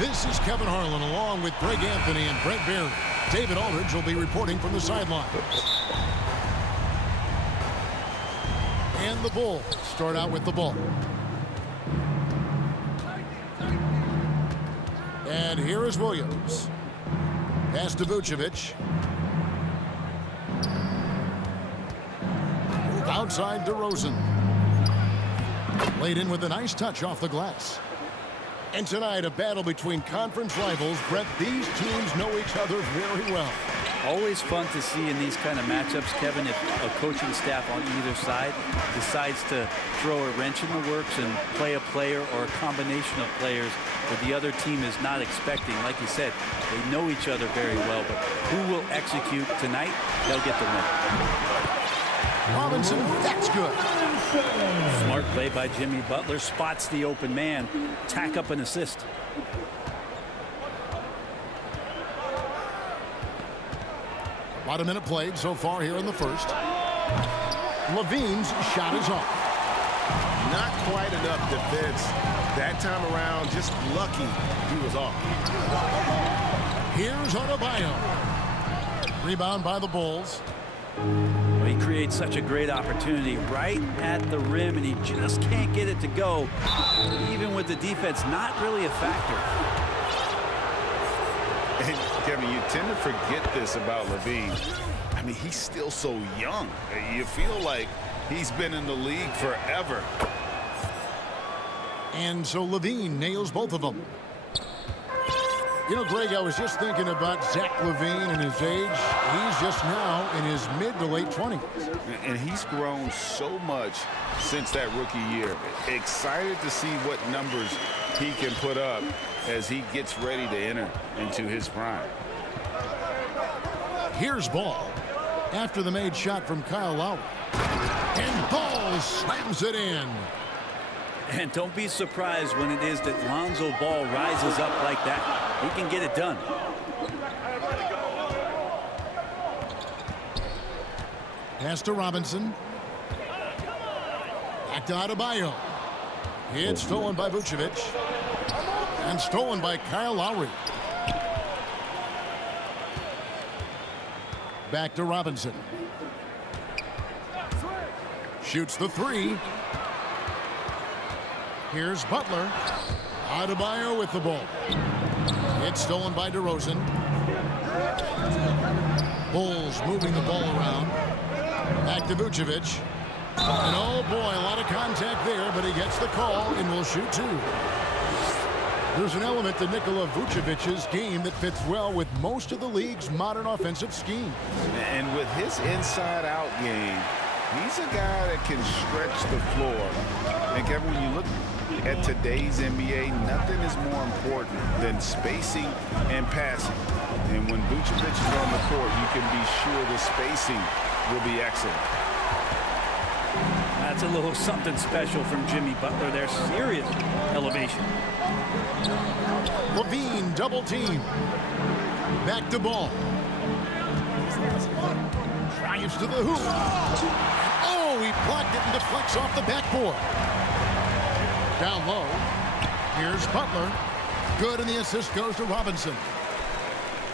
This is Kevin Harlan along with Greg Anthony and Brent Barry. David Aldridge will be reporting from the sideline. And the Bulls start out with the ball. And here is Williams. Pass to Vucevic. Outside DeRozan. Laid in with a nice touch off the glass. And tonight, a battle between conference rivals. Brett, these teams know each other very well. Always fun to see in these kind of matchups, Kevin, if a coaching staff on either side decides to throw a wrench in the works and play a player or a combination of players that the other team is not expecting. Like you said, they know each other very well, but who will execute tonight, they'll get the win. Robinson, that's good. Smart play by Jimmy Butler. Spots the open man. Tack up an assist. About a minute played so far here in the first. Levine's shot is off. Not quite enough defense. That time around, just lucky he was off. Here's Adebayo. Rebound by the Bulls. Well, he creates such a great opportunity right at the rim, and he just can't get it to go. Even with the defense not really a factor. And Kevin, you tend to forget this about Levine. I mean, he's still so young. You feel like he's been in the league forever. And so Levine nails both of them. You know, Greg, I was just thinking about Zach Levine and his age. He's just now in his mid to late 20s. And he's grown so much since that rookie year. Excited to see what numbers he can put up as he gets ready to enter into his prime. Here's Ball after the made shot from Kyle Lowry. And Ball slams it in. And don't be surprised when it is that Lonzo Ball rises up like that. He can get it done. Pass to Robinson. Back to Adebayo. It's stolen by Vucevic. And stolen by Kyle Lowry. Back to Robinson. Shoots the three. Here's Butler. Adebayo with the ball. It's stolen by DeRozan. Bulls moving the ball around. Back to Vucevic. And oh boy, a lot of contact there, but he gets the call and will shoot two. There's an element to Nikola Vucevic's game that fits well with most of the league's modern offensive scheme. And with his inside-out game, he's a guy that can stretch the floor. And Kevin, when you look at today's NBA, nothing is more important than spacing and passing. And when Vucevic is on the court, you can be sure the spacing will be excellent. That's a little something special from Jimmy Butler. There's serious elevation. Levine double team. Back to Ball. Drives to the hoop. Oh, he blocked it and deflects off the backboard. Down low. Here's Butler. Good, and the assist goes to Robinson.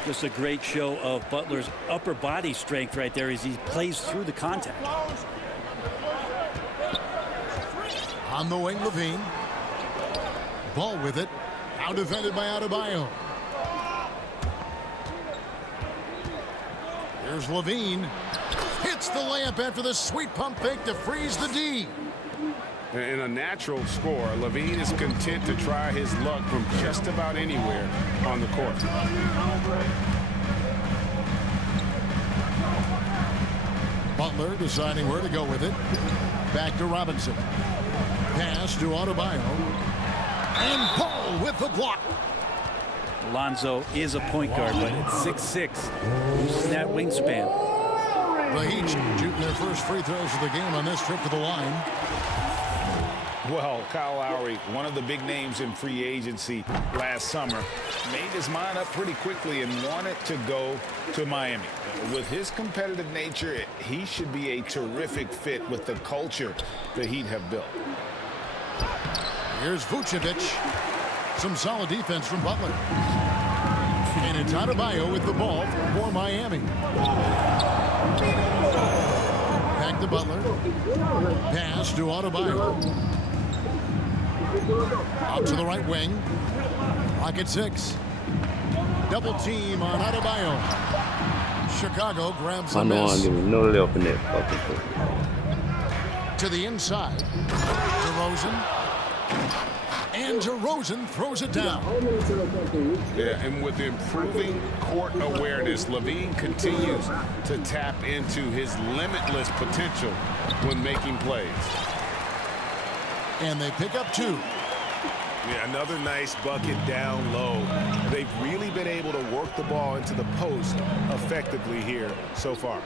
Just a great show of Butler's upper body strength right there as he plays through the contact. On the wing, Levine. Ball with it. Out defended by Adebayo. Here's Levine. Hits the layup after the sweet pump fake to freeze the D. In a natural score, Levine is content to try his luck from just about anywhere on the court. Butler deciding where to go with it. Back to Robinson. Pass to Adebayo. And Paul with the block. Lonzo is a point guard, but at 6'6", loses that wingspan. The Heat shooting their first free throws of the game on this trip to the line. Well, Kyle Lowry, one of the big names in free agency last summer, made his mind up pretty quickly and wanted to go to Miami. With his competitive nature, he should be a terrific fit with the culture the Heat have built. Here's Vucevic. Some solid defense from Butler. And it's Adebayo with the ball for Miami. Back to Butler. Pass to Adebayo. Out to the right wing. Rocket 6. Double team on Adebayo. Chicago grabs the miss. No left in that fucking thing. To the inside. DeRozan. And DeRozan throws it down. Yeah, and with improving court awareness, Levine continues to tap into his limitless potential when making plays. And they pick up 2. Yeah, another nice bucket down low. They've really been able to work the ball into the post effectively here so far.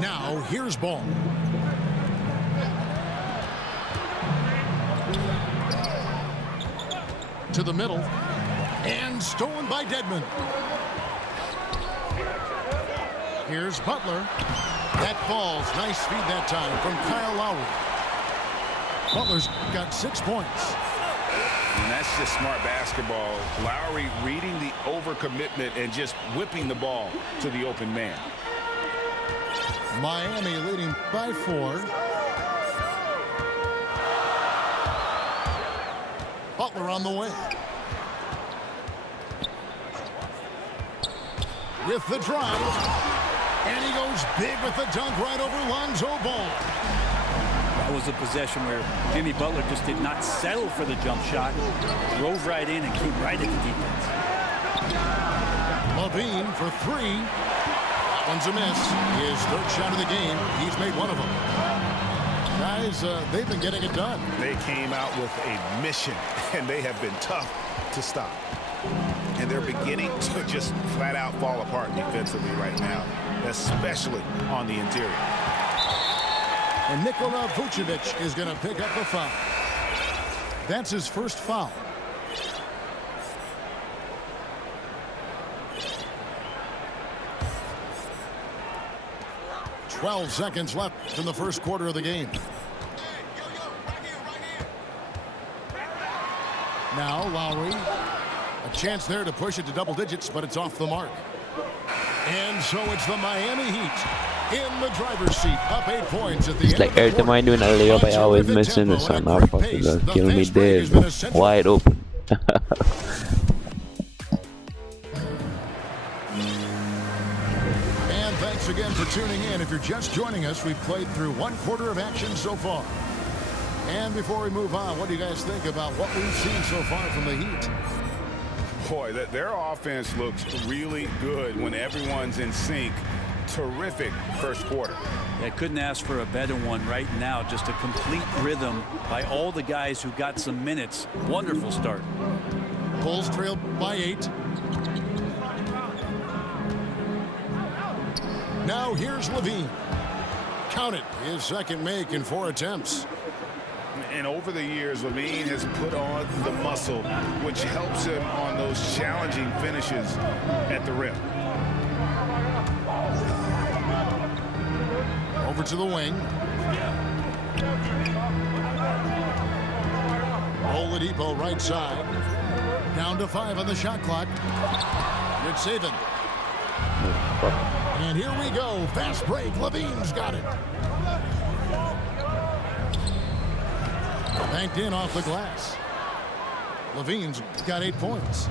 Now here's Ball. To the middle. And stolen by Dedmon. Here's Butler. That falls. Nice feed that time from Kyle Lowry. Butler's got 6 points. And that's just smart basketball. Lowry reading the overcommitment and just whipping the ball to the open man. Miami leading by 4. Butler on the way. With the drive. And he goes big with the dunk right over Lonzo Ball. That was a possession where Jimmy Butler just did not settle for the jump shot. Drove right in and came right at the defense. Levine for 3. That one's a miss. His 3rd shot of the game. He's made one of them. Guys, they've been getting it done. They came out with a mission, and they have been tough to stop. And they're beginning to just flat out fall apart defensively right now, especially on the interior. And Nikola Vucevic is going to pick up the foul. That's his first foul. "12 seconds left in the first quarter of the game. Now Lowry. A chance there to push it to double digits, but it's off the mark. And so it's the Miami Heat in the driver's seat, up 8 points at the It's end like of the every time I do an layup, I always miss it or something. I fucking just kill me dead. Wide open. And thanks again for tuning in. If you're just joining us, we've played through 1 quarter of action so far. And before we move on, what do you guys think about what we've seen so far from the Heat? Boy, their offense looks really good when everyone's in sync. Terrific first quarter. I couldn't ask for a better one right now. Just a complete rhythm by all the guys who got some minutes. Wonderful start. Bulls trail by 8. Now here's Levine. Count it. His second make in 4 attempts. And over the years, Levine has put on the muscle, which helps him on those challenging finishes at the rim. Over to the wing. Oladipo right side. Down to 5 on the shot clock. Good saving. And here we go. Fast break. Levine's got it. Banked in off the glass. Levine's got 8 points.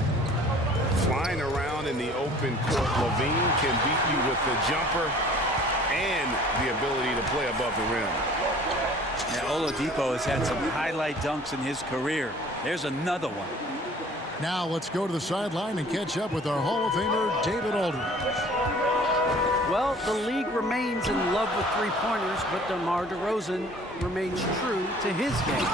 Flying around in the open court, Levine can beat you with the jumper and the ability to play above the rim. Yeah, Oladipo has had some highlight dunks in his career. There's another one. Now let's go to the sideline and catch up with our Hall of Famer, David Aldridge. Well, the league remains in love with three-pointers, but DeMar DeRozan remains true to his game.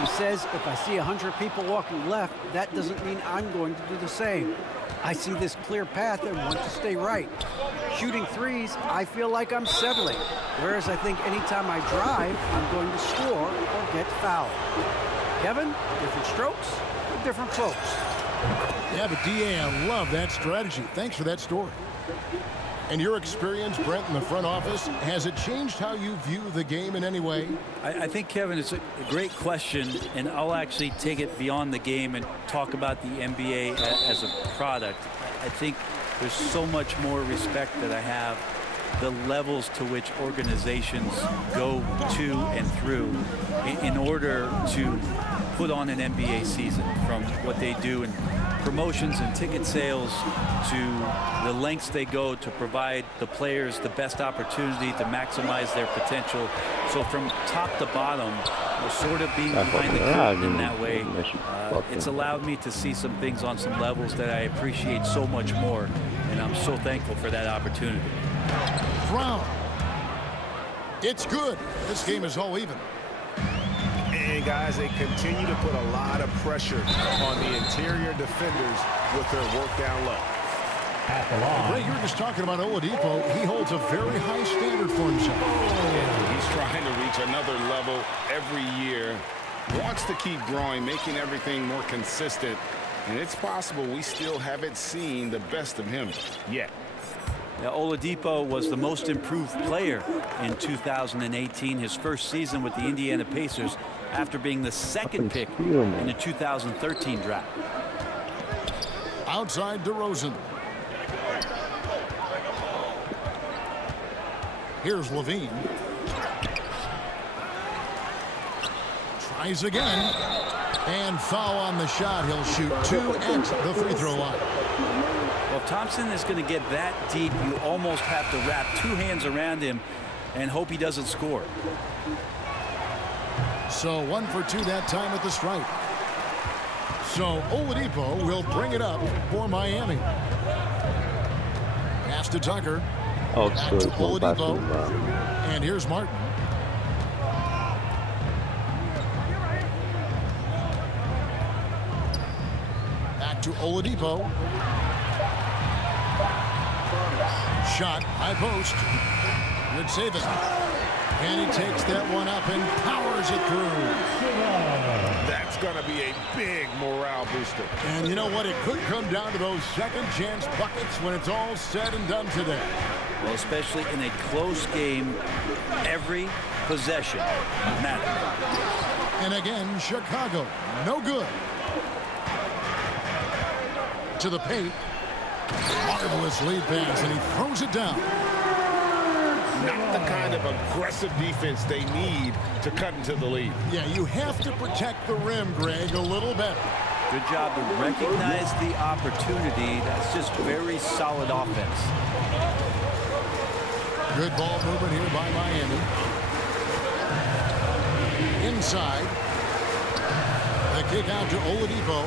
He says, if I see 100 people walking left, that doesn't mean I'm going to do the same. I see this clear path and want to stay right. Shooting threes, I feel like I'm settling, whereas I think anytime I drive, I'm going to score or get fouled. Kevin, different strokes for different folks. Yeah, but DA, I love that strategy. Thanks for that story. And your experience, Brent, in the front office, has it changed how you view the game in any way? I think, Kevin, it's a great question, and I'll actually take it beyond the game and talk about the NBA as a product. I think there's so much more respect that I have, the levels to which organizations go to and through in order to put on an NBA season, from what they do in promotions and ticket sales to the lengths they go to provide the players the best opportunity to maximize their potential. So from top to bottom, we're sort of being behind the curtain in that way. It's allowed me to see some things on some levels that I appreciate so much more, and I'm so thankful for that opportunity. Brown. It's good. This game is all even. And guys, they continue to put a lot of pressure on the interior defenders with their work down low. Ray, you were just talking about Oladipo. He holds a very high standard for himself. Yeah, he's trying to reach another level every year. Wants to keep growing, making everything more consistent. And it's possible we still haven't seen the best of him yet. Now, Oladipo was the most improved player in 2018, his first season with the Indiana Pacers, after being the second pick in the 2013 draft. Outside DeRozan. Here's Levine. Tries again. And foul on the shot. He'll shoot 2 at the free throw line. Well, if Thompson is going to get that deep, you almost have to wrap 2 hands around him and hope he doesn't score. So 1 for 2 that time at the stripe. So Oladipo will bring it up for Miami. Pass to Tucker. Back to Oladipo. And here's Martin. Back to Oladipo. Shot, high post. Good save it. And he takes that one up and powers it through. That's going to be a big morale booster. And you know what? It could come down to those second chance buckets when it's all said and done today. Well, especially in a close game, every possession matters. And again, Chicago, no good. To the paint. Marvelous lead pass, and he throws it down. Not the kind of aggressive defense they need to cut into the lead. Yeah, you have to protect the rim, Greg, a little better. Good job to recognize the opportunity. That's just very solid offense. Good ball movement here by Miami. Inside. The kick out to Oladipo.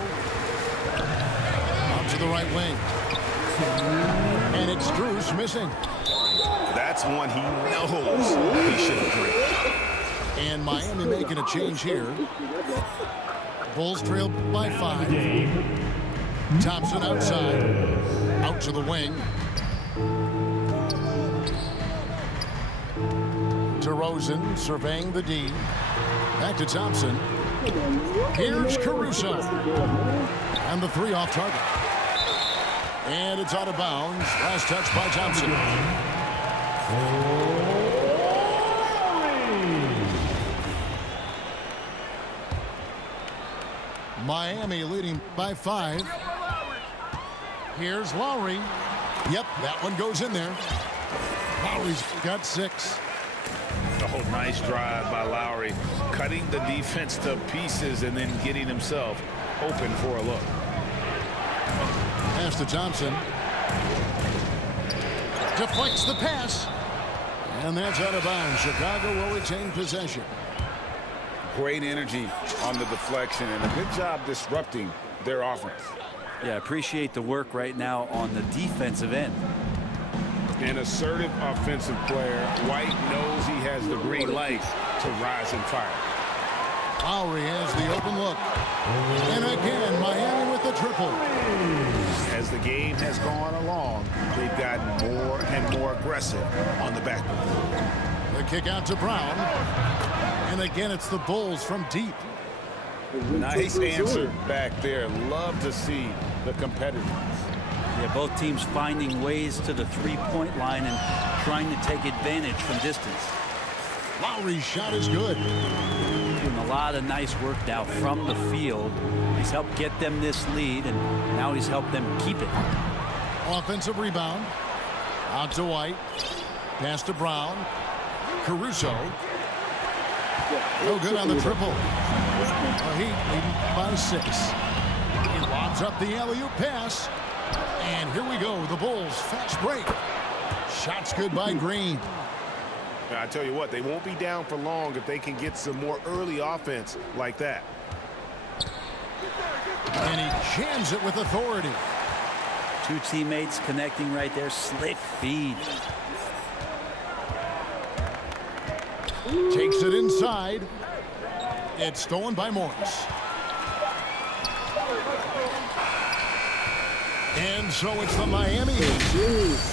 Out to the right wing. And it's Strus missing. That's one he knows he should have driven. And Miami making a change here. Bulls trail by 5. Thompson outside. Out to the wing. DeRozan surveying the D. Back to Thompson. Here's Caruso. And the 3 off target. And it's out of bounds. Last touch by Thompson. Miami leading by 5. Here's Lowry. Yep, that one goes in there. Lowry's got 6. Oh, nice drive by Lowry. Cutting the defense to pieces and then getting himself open for a look. Pass to Thompson. Deflects the pass. And that's out of bounds. Chicago will retain possession. Great energy on the deflection and a good job disrupting their offense. Yeah, appreciate the work right now on the defensive end. An assertive offensive player. White knows he has the green light to rise and fire. Lowry has the open look. And again, Miami with the triple. As the game has gone along, they've gotten more and more aggressive on the backboard. The kick out to Brown. And again, it's the Bulls from deep. Nice answer back there. Love to see the competitiveness. Yeah, both teams finding ways to the three-point line and trying to take advantage from distance. Lowry's shot is good. Doing a lot of nice work now from the field. He's helped get them this lead, and now he's helped them keep it. Offensive rebound. Out to White. Pass to Brown. Caruso. No good on the triple. Heat leading by 6. He lobs up the alley-oop pass. And here we go. The Bulls fast break. Shots good by Green. I tell you what, they won't be down for long if they can get some more early offense like that. And he jams it with authority. Two teammates connecting right there. Slick feed. Takes it inside. It's stolen by Morris. And so it's the Miami Heat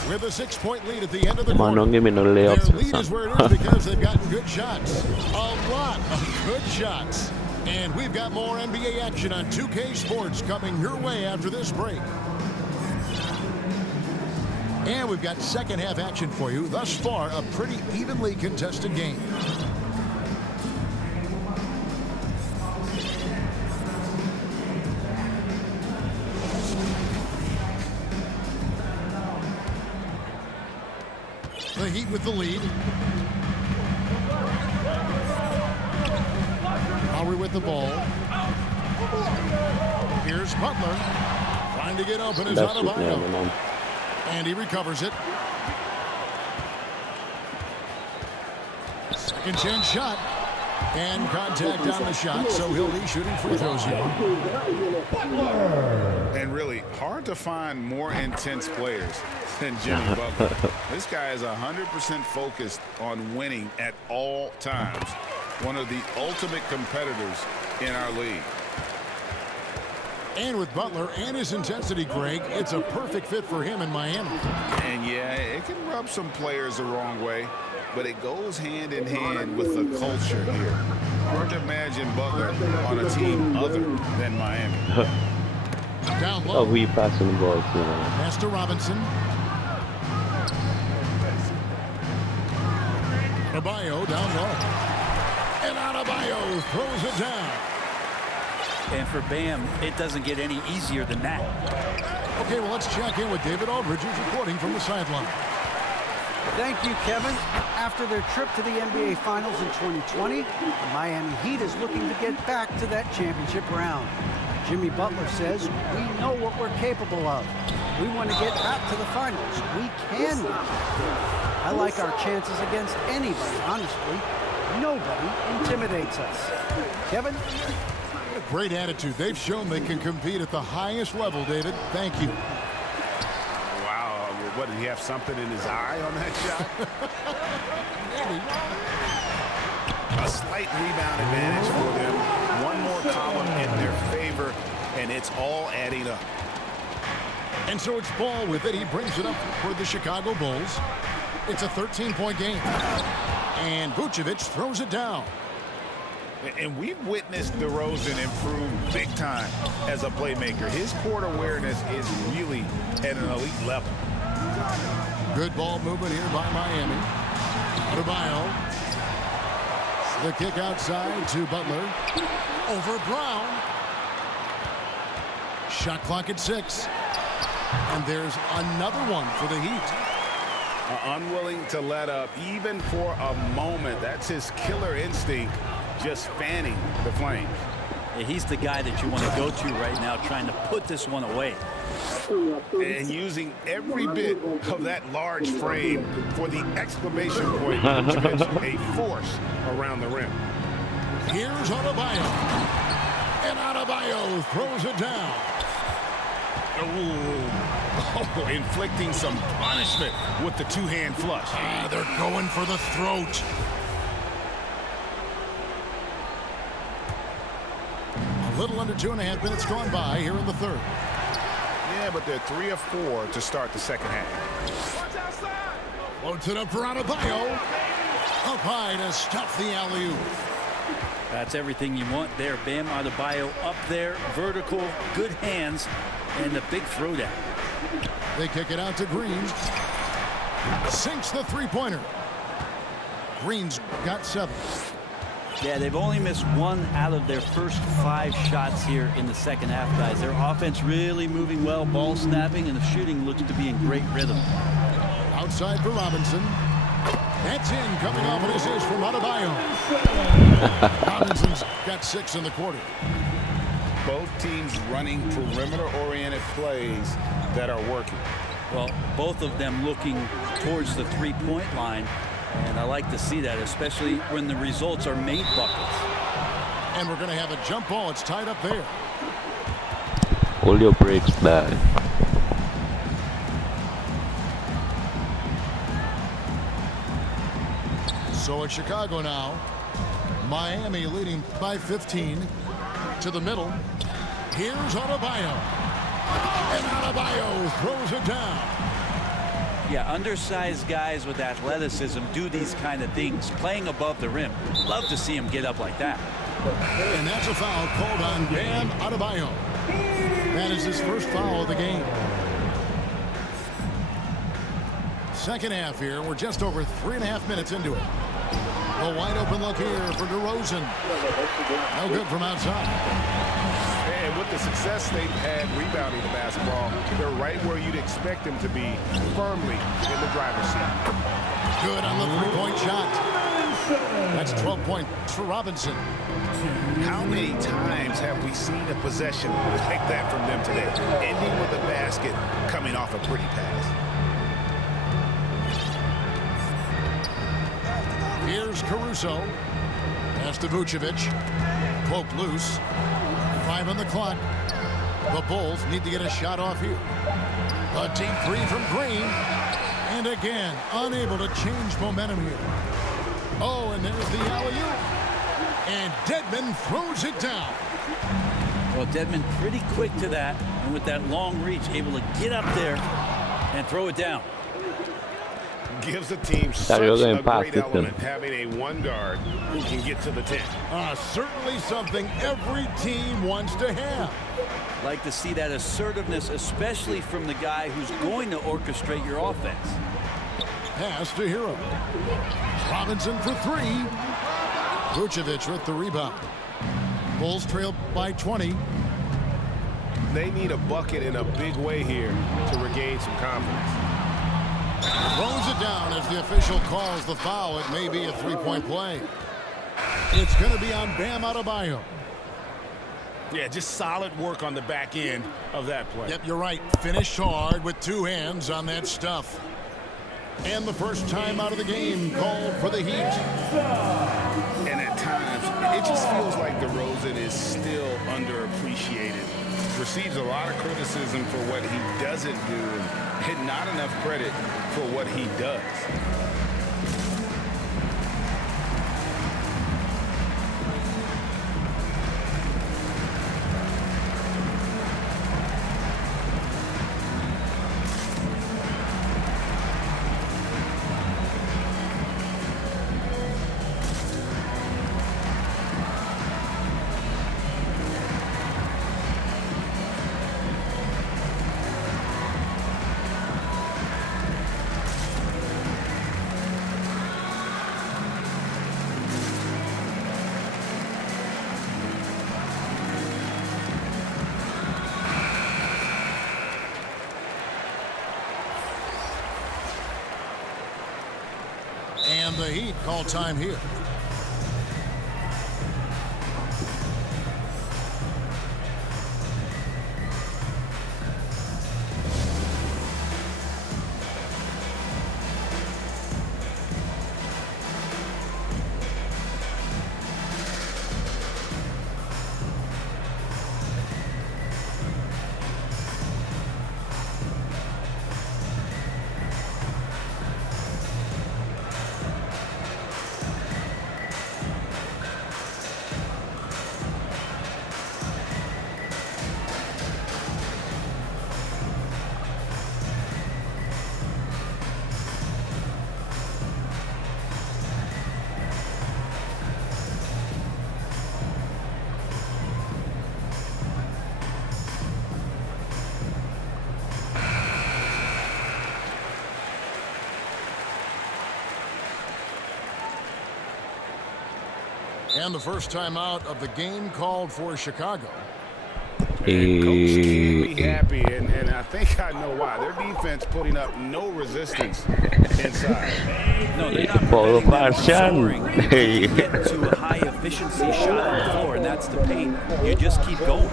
with a 6-point lead at the end of the quarter. Don't give me no Their layups. lead is where it is because they've gotten good shots. A lot of good shots. And we've got more NBA action on 2K Sports coming your way after this break. And we've got second half action for you. Thus far, a pretty evenly contested game. The Heat with the lead. Lowry with the ball. Here's Butler. Trying to get open is That's it, Adebayo. man. And he recovers it. Second chance shot. And contact on the shot, so he'll be shooting free throws here. And really hard to find more intense players than Jimmy Butler. This guy is 100% focused on winning at all times. One of the ultimate competitors in our league. And with Butler and his intensity, Greg, it's a perfect fit for him in Miami. And yeah, it can rub some players the wrong way, but it goes hand in hand with the culture here. Hard to imagine Butler on a team other than Miami. Down low. Oh, who you passing the ball to? Pass to Robinson. Adebayo down low. And Adebayo throws it down. And for Bam, it doesn't get any easier than that. Okay, well, let's check in with David Aldridge, who's reporting from the sideline. Thank you, Kevin. After their trip to the NBA Finals in 2020, the Miami Heat is looking to get back to that championship round. Jimmy Butler says, we know what we're capable of. We want to get back to the finals. We can do it. I like our chances against anybody, honestly. Nobody intimidates us. Kevin? Great attitude. They've shown they can compete at the highest level, David. Thank you. Wow, what, did he have something in his eye on that shot? A slight rebound advantage for them. One more column in their favor, and it's all adding up. And so it's Ball with it. He brings it up for the Chicago Bulls. It's a 13-point game. And Vucevic throws it down. And we've witnessed DeRozan improve big time as a playmaker. His court awareness is really at an elite level. Good ball movement here by Miami. Adebayo. The kick outside to Butler. Over Brown. Shot clock at 6. And there's another one for the Heat. Unwilling to let up even for a moment. That's his killer instinct, just fanning the flames. Yeah, he's the guy that you want to go to right now, trying to put this one away. And using every bit of that large frame for the exclamation point, a force around the rim. Here's Adebayo. And Adebayo throws it down. Oh, inflicting some punishment with the two-hand flush. They're going for the throat. A little under 2.5 minutes gone by here in the third. Yeah, but they're 3 of 4 to start the second half. Floats it up for Adebayo. Up high to stuff the alley-oop. That's everything you want there. Bam Adebayo up there, vertical, good hands, and the big throwdown. They kick it out to Green. Sinks the three-pointer. Green's got 7. Yeah, they've only missed 1 out of their first 5 shots here in the second half, guys. Their offense really moving well, ball snapping, and the shooting looks to be in great rhythm. Outside for Robinson. That's in, coming off an assist from Adebayo. Robinson's got 6 in the quarter. Both teams running perimeter-oriented plays that are working. Well, both of them looking towards the three-point line, and I like to see that, especially when the results are made buckets. And we're going to have a jump ball. It's tied up there. Hold your brakes back. So it's Chicago now. Miami leading by 15. To the middle. Here's Adebayo. And Adebayo throws it down. Yeah, undersized guys with athleticism do these kind of things, playing above the rim. Love to see him get up like that. And that's a foul called on Bam Adebayo. That is his first foul of the game. Second half here. We're just over 3.5 minutes into it. A wide open look here for DeRozan. No good from outside. And with the success they've had rebounding the basketball, they're right where you'd expect them to be, firmly in the driver's seat. Good on the three-point shot. That's 12 points for Robinson. How many times have we seen a possession like that from them today, ending with a basket coming off a pretty pass? Here's Caruso. Pass to Vucevic. Pope loose. 5 on the clock. The Bulls need to get a shot off here. A deep 3 from Green. And again, unable to change momentum here. Oh, and there's the alley-oop. And Dedmon throws it down. Well, Dedmon pretty quick to that, and with that long reach, able to get up there and throw it down. Gives the team such a great element having a one guard who can get to the 10. Certainly something every team wants to have. Like to see that assertiveness, especially from the guy who's going to orchestrate your offense. Pass to Hero. Robinson for 3. Vucevic with the rebound. Bulls trail by 20. They need a bucket in a big way here to regain some confidence. Throws it down as the official calls the foul. It may be a three-point play. It's going to be on Bam Adebayo. Yeah, just solid work on the back end of that play. Yep, you're right. Finished hard with 2 hands on that stuff. And the first time out of the game called for the Heat. And at times, it just feels like DeRozan is still underappreciated. Receives a lot of criticism for what he doesn't do and not enough credit for what he does. And the Heat call time here. And the first timeout of the game called for Chicago. And Coach can't be happy, and I think I know why. Their defense putting up no resistance inside. No, they're not Follow preventing them by from Sean. scoring. You get to a high efficiency shot on the floor, and that's the paint. You just keep going.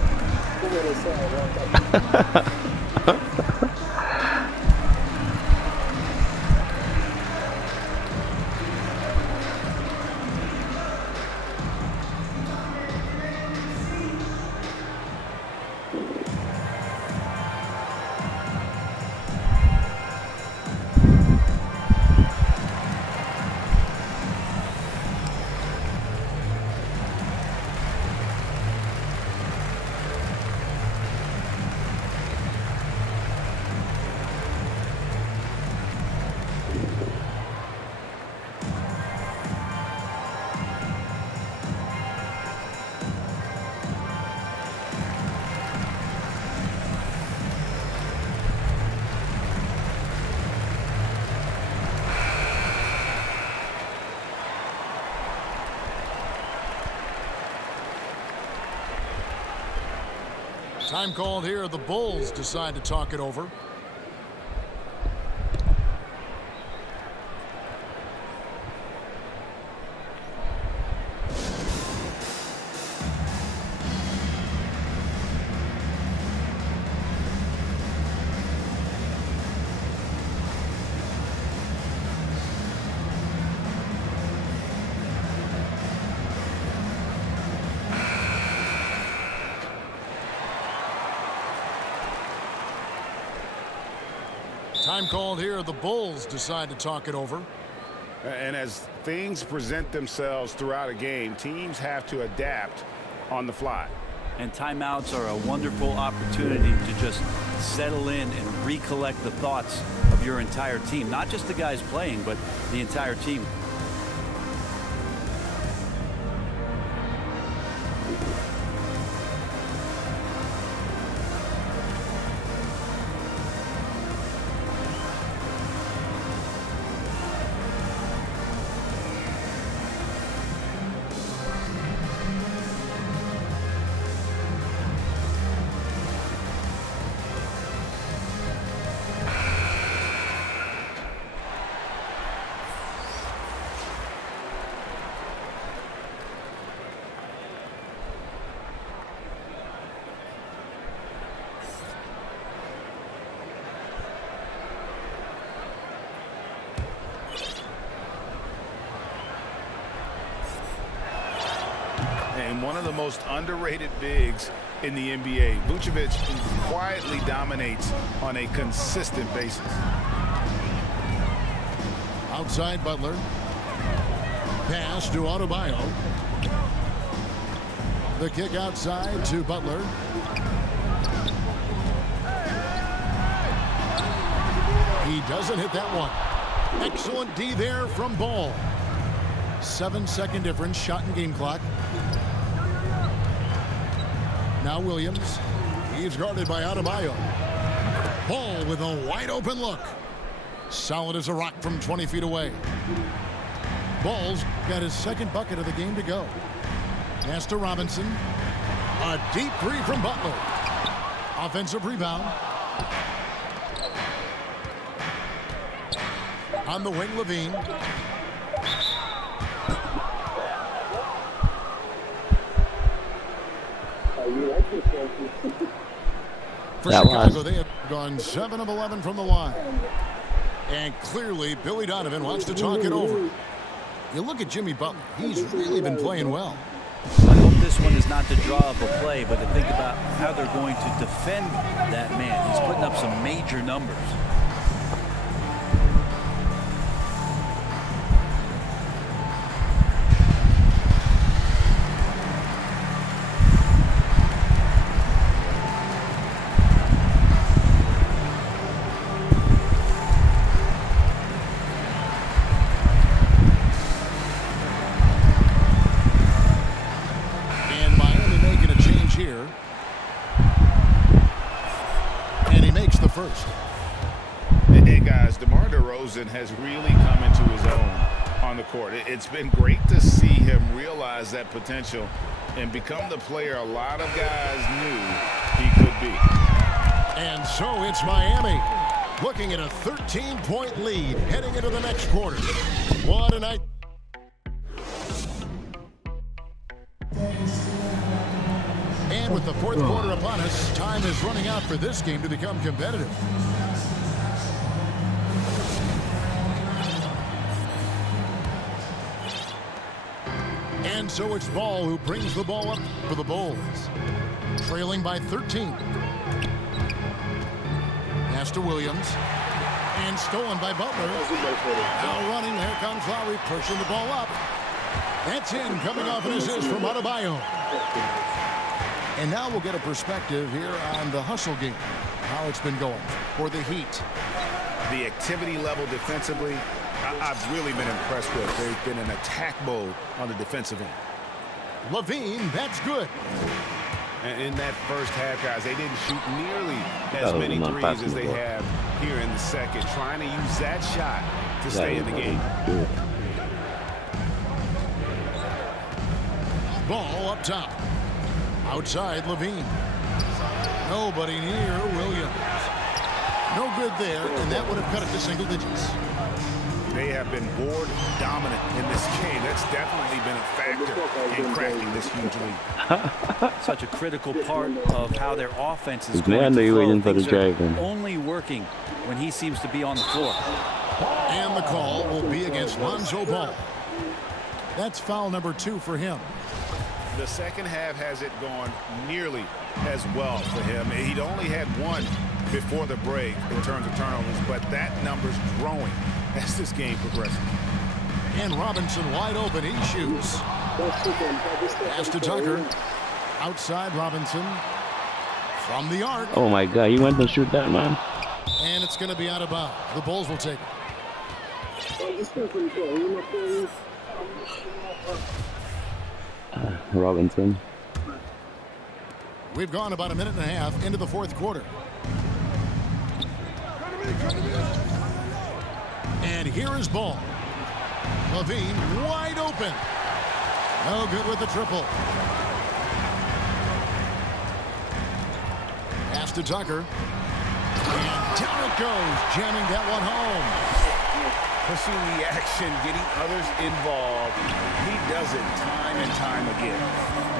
Time called here. The Bulls decide to talk it over. Time called here. The Bulls decide to talk it over. And as things present themselves throughout a game, teams have to adapt on the fly. And timeouts are a wonderful opportunity to just settle in and recollect the thoughts of your entire team. Not just the guys playing, but the entire team. And one of the most underrated bigs in the NBA. Vucevic quietly dominates on a consistent basis. Outside Butler. Pass to Adebayo. The kick outside to Butler. He doesn't hit that one. Excellent D there from Ball. 7-second difference, shot and game clock. Now Williams. He's guarded by Adebayo. Ball with a wide open look. Solid as a rock from 20 feet away. Ball's got his second bucket of the game to go. Pass to Robinson. A deep three from Butler. Offensive rebound. On the wing, Levine. For Chicago, they have gone 7 of 11 from the line. And clearly, Billy Donovan wants to talk it over. You look at Jimmy Butler. He's really been playing well. I hope this one is not to draw up a play, but to think about how they're going to defend that man. He's putting up some major numbers. Hey guys, DeMar DeRozan has really come into his own on the court. It's been great to see him realize that potential and become the player a lot of guys knew he could be. And so it's Miami looking at a 13-point lead heading into the next quarter. What a night. And with the fourth quarter upon us, time is running out for this game to become competitive. And so it's Ball who brings the ball up for the Bulls. Trailing by 13. Pass to Williams. And stolen by Butler. Now running. Here comes Lowry pushing the ball up. That's in, coming off an assist from Adebayo. And now we'll get a perspective here on the hustle game, how it's been going for the Heat. The activity level defensively, I've really been impressed with. There's been an attack mode on the defensive end. Levine, that's good. And in that first half, guys, they didn't shoot nearly as many threes as they have here in the second, trying to use that shot to stay in the game. Ball up top. Outside Levine. Nobody near Williams. No good there, and that would have cut it to single digits. They have been board dominant in this game. That's definitely been a factor in cracking this huge lead. Such a critical part of how their offense is Man, going they to flow. waiting for the Things are drive. only working when he seems to be on the floor. And the call will be against Lonzo Ball. That's foul number 2 for him. The second half hasn't gone nearly as well for him. He'd only had one before the break in terms of turnovers, but that number's growing as this game progresses. And Robinson wide open. He shoots. Pass to Tucker. Outside Robinson. From the arc. Oh my God, he went to shoot that, man. And it's going to be out of bounds. The Bulls will take it. Robinson. We've gone about a minute and a half into the fourth quarter. And here is Ball. Levine wide open. No good with the triple. Pass to Tucker. And down it goes, jamming that one home. Pushing the action, getting others involved. He does it time and time again.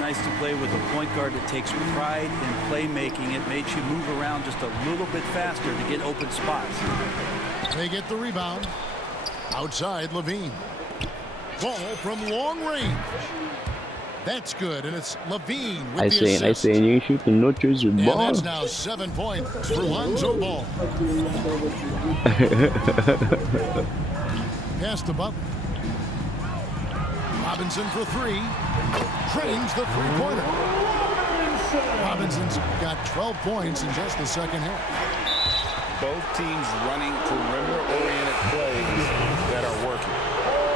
Nice to play with a point guard that takes pride in playmaking. It makes you move around just a little bit faster to get open spots. They get the rebound. Outside Levine. Ball from long range. That's good, and it's Levine with the assist. I say, you shoot the notches with ball. And that's now 7 points for Lonzo Ball. Pass to Butler. Robinson for 3. Drains the three-pointer. Robinson's got 12 points in just the second half. Both teams running perimeter-oriented plays that are working.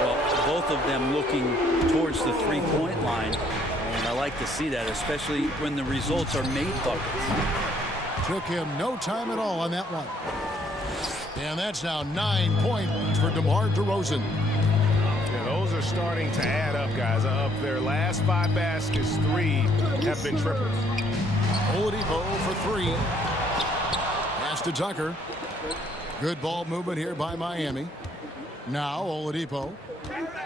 Well, both of them looking towards the three-point line. And I like to see that, especially when the results are made buckets. Took him no time at all on that one. And that's now 9 points for DeMar DeRozan. Yeah, those are starting to add up, guys. Of their last 5 baskets, 3 have been triples. Oladipo for 3. Pass to Tucker. Good ball movement here by Miami. Now Oladipo.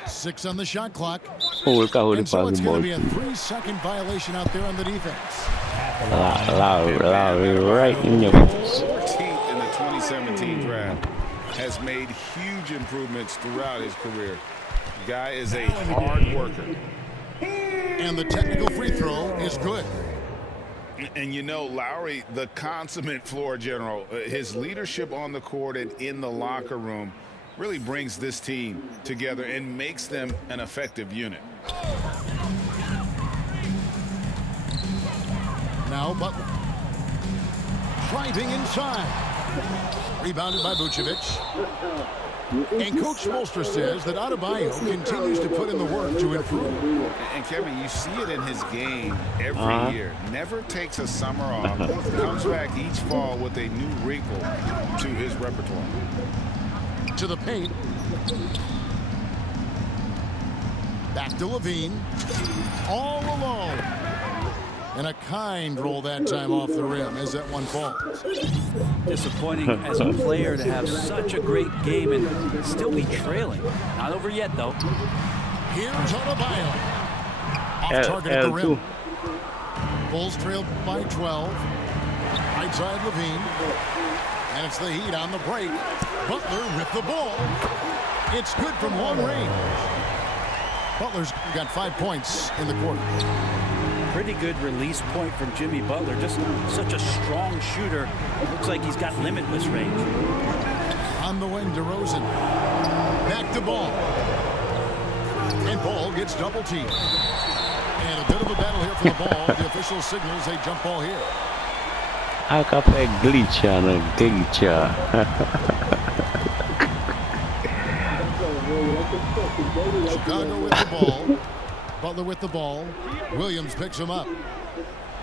6 on the shot clock. And so it's going to be a 3-second violation out there on the defense. Lowry right in your face. 14th in the 2017 draft. Has made huge improvements throughout his career. Guy is a hard worker. And the technical free throw is good. And you know, Lowry, the consummate floor general, his leadership on the court and in the locker room really brings this team together and makes them an effective unit. Now Butler. Driving inside. Rebounded by Vucevic. And Coach Spoelstra says that Adebayo continues to put in the work to improve. And Kevin, you see it in his game every year. Never takes a summer off. Comes back each fall with a new wrinkle to his repertoire. To the paint. Back to Levine. All alone. And a kind roll that time off the rim as that one falls. Disappointing as a player to have such a great game and still be trailing. Not over yet, though. Here's Adebayo. Off target at the rim. Bulls trailed by 12. Right side Levine. And it's the Heat on the break. Butler with the ball. It's good from long range. Butler's got 5 points in the quarter. Pretty good release point from Jimmy Butler. Just such a strong shooter. Looks like he's got limitless range. On the wing, DeRozan. Back to Ball. And Ball gets double teamed. And a bit of a battle here for the ball. The official signals a jump ball here. Akape glitcha na glitcha. Chicago with the ball. Butler with the ball. Williams picks him up.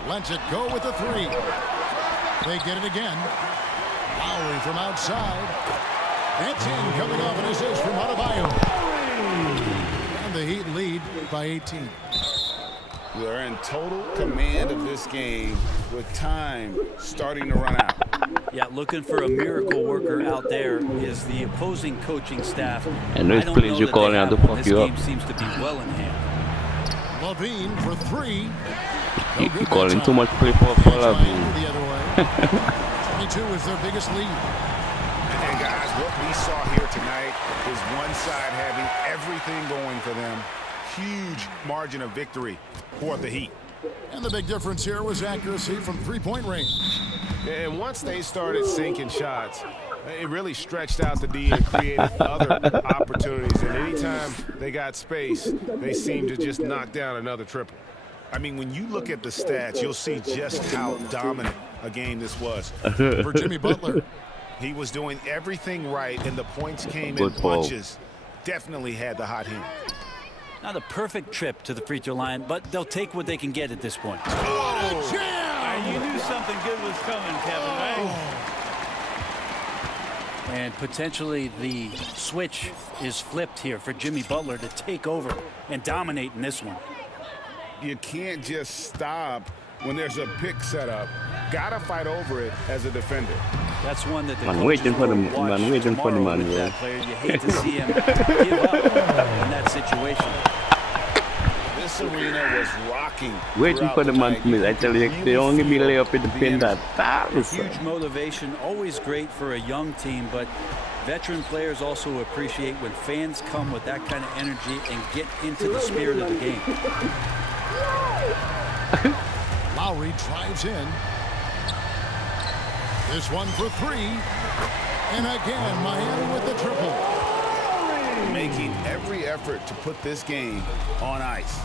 Lets it go with the three. They get it again. Lowry from outside. That's in, coming off an assist from Adebayo. And the Heat lead by 18. They're in total command of this game with time starting to run out. Yeah, looking for a miracle worker out there is the opposing coaching staff. And those plays you're calling out to fuck you up. This game seems to be well in hand. Levine for three. You're calling too much play for Levine. The other way. 22 is their biggest lead. And guys, what we saw here tonight is one side having everything going for them. Huge margin of victory for the Heat. And the big difference here was accuracy from three-point range. And once they started sinking shots, it really stretched out the D and created other opportunities. And anytime they got space, they seemed to just knock down another triple. I mean, when you look at the stats, you'll see just how dominant a game this was. For Jimmy Butler. He was doing everything right, and the points came in bunches. Definitely had the hot hand. Not a perfect trip to the free throw line, but they'll take what they can get at this point. Oh, jam! You knew something good was coming, Kevin, right? And potentially the switch is flipped here for Jimmy Butler to take over and dominate in this one. You can't just stop when there's a pick set up. Gotta fight over it as a defender. That's one that the Man waiting for the man, waiting for the man. You hate to see him give up in that situation. This arena was rocking. Waiting for the man to miss. I tell you, they only be lay up in the pin that. Huge motivation, always great for a young team, but veteran players also appreciate when fans come with that kind of energy and get into the spirit of the game. Lowry drives in. This one for three. And again, Miami with the triple. Making every effort to put this game on ice.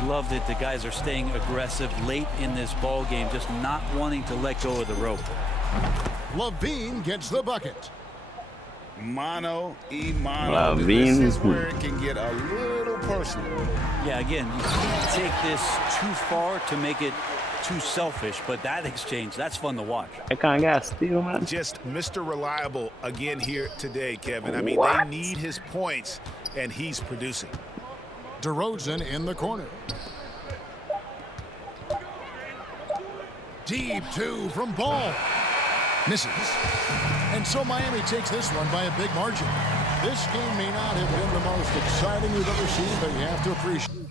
You love that the guys are staying aggressive late in this ball game, just not wanting to let go of the rope. Levine gets the bucket. Mano y mano. This is where it can get a little personal. Yeah, again, you can't take this too far to make it too selfish, but that exchange, that's fun to watch. I can't get steal, man. Just Mr. Reliable again here today, Kevin. I mean, What? they need his points, and he's producing. DeRozan in the corner. Deep two from Ball. Misses. And so Miami takes this one by a big margin. This game may not have been the most exciting we've ever seen, but you have to appreciate it.